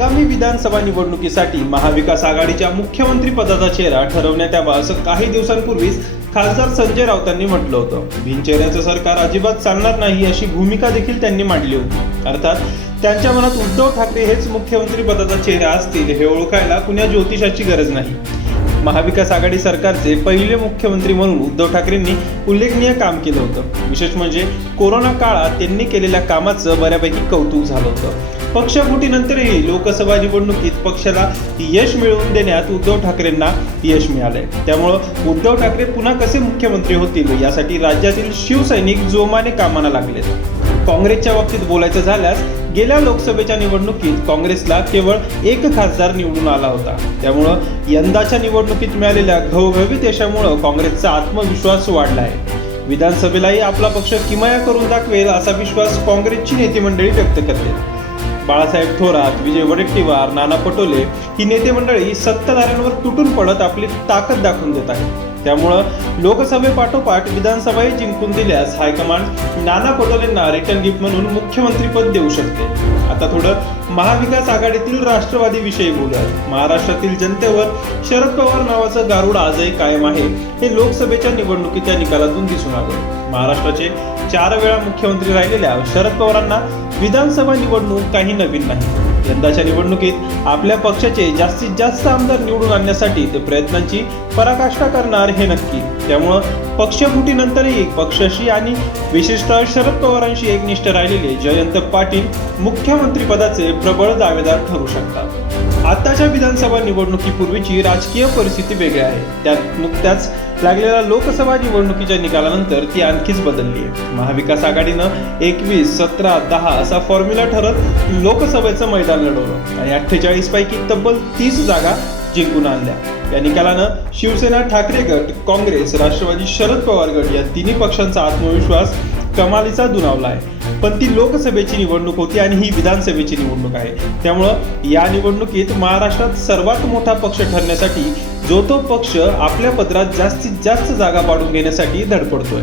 आगामी विधानसभा निवडणुकीसाठी महाविकास आघाडीच्या मुख्यमंत्री पदाचा चेहरा ठरवण्यात यावा असं काही दिवसांपूर्वीच खासदार संजय राऊतांनी म्हटलं होतं. बिनचेहऱ्याचं सरकार अजिबात चालणार नाही अशी भूमिका देखील त्यांनी मांडली होती. अर्थात त्यांच्या मनात उद्धव ठाकरे हेच मुख्यमंत्री पदाचा चेहरा असतील हे ओळखायला कुण्या ज्योतिषाची गरज नाही. महाविकास आघाडी सरकारचे पहिले मुख्यमंत्री म्हणून उद्धव ठाकरेंनी उल्लेखनीय काम केलं होतं. विशेष म्हणजे कोरोना काळात त्यांनी केलेल्या कामाचं बऱ्यापैकी कौतुक झालं होतं. पक्षफुटीनंतरही लोकसभा निवडणुकीत पक्षाला यश मिळवून देण्यात उद्धव ठाकरेंना यश मिळालंय. त्यामुळं उद्धव ठाकरे पुन्हा कसे मुख्यमंत्री होतील यासाठी राज्यातील शिवसैनिक जोमाने कामाला लागलेत. काँग्रेसच्या बाबतीत बोलायचं झाल्यास गेल्या लोकसभेच्या निवडणुकीत काँग्रेसला केवळ एक खासदार निवडून आला होता. त्यामुळं यंदाच्या निवडणुकीत मिळालेल्या घवघवीत यशामुळं काँग्रेसचा आत्मविश्वास वाढला आहे. विधानसभेलाही आपला पक्ष किमया करून दाखवेल असा विश्वास काँग्रेसची नेते मंडळी व्यक्त करते. बाळासाहेब थोरात, विजय वडेट्टीवार, नाना पटोले ही नेते मंडळी सत्ताधाऱ्यांवर तुटून पडत आपली ताकद दाखवून देत आहेत. त्यामुळं लोकसभेपाठोपाठ विधानसभाही जिंकून दिल्यास हायकमांड नाना पटोलेंना रिटर्न गिफ्ट म्हणून मुख्यमंत्रीपद देऊ शकते. आता थोडं महाविकास आघाडीतील राष्ट्रवादीविषयी बोलूया. महाराष्ट्रातील जनतेवर शरद पवार नावाचं गारुड आजही कायम आहे हे लोकसभेच्या निवडणुकीच्या निकालातून दिसून आलं. महाराष्ट्राचे 4 वेळा मुख्यमंत्री राहिलेल्या शरद पवारांना विधानसभा निवडणूक काही नवीन नाही. यंदाच्या निवडणुकीत आपल्या पक्षाचे जास्तीत जास्त आमदार निवडून आणण्यासाठी ते प्रयत्नांची पराकाष्ठा करणार हे नक्की. त्यामुळं पक्षफुटीनंतरही पक्षाशी आणि विशेषतः शरद पवारांशी एकनिष्ठ राहिलेले जयंत पाटील मुख्यमंत्रीपदाचे प्रबळ दावेदार ठरू शकतात. आताच्या विधानसभा निवडणुकीपूर्वीची राजकीय परिस्थिती वेगळी आहे. त्यात नुकत्याच लागलेल्या लोकसभा निवडणुकीच्या निकालानंतर ती आणखीच बदलली आहे. महाविकास आघाडीनं 21, 17, 10 असा फॉर्म्युला ठरत लोकसभेचं मैदान लढवलं आणि 48 पैकी तब्बल 30 जागा जिंकून आणल्या. या निकालानं शिवसेना ठाकरे गट, काँग्रेस, राष्ट्रवादी शरद पवार गट या तिन्ही पक्षांचा आत्मविश्वास कमालीचा दुणावला आहे. पण ती लोकसभेची निवडणूक होती आणि ही विधानसभेची निवडणूक आहे. त्यामुळं या निवडणुकीत महाराष्ट्रात सर्वात मोठा पक्ष ठरण्यासाठी जो तो पक्ष आपल्या पदरात जास्तीत जास्त जागा पाडून घेण्यासाठी धडपडतोय.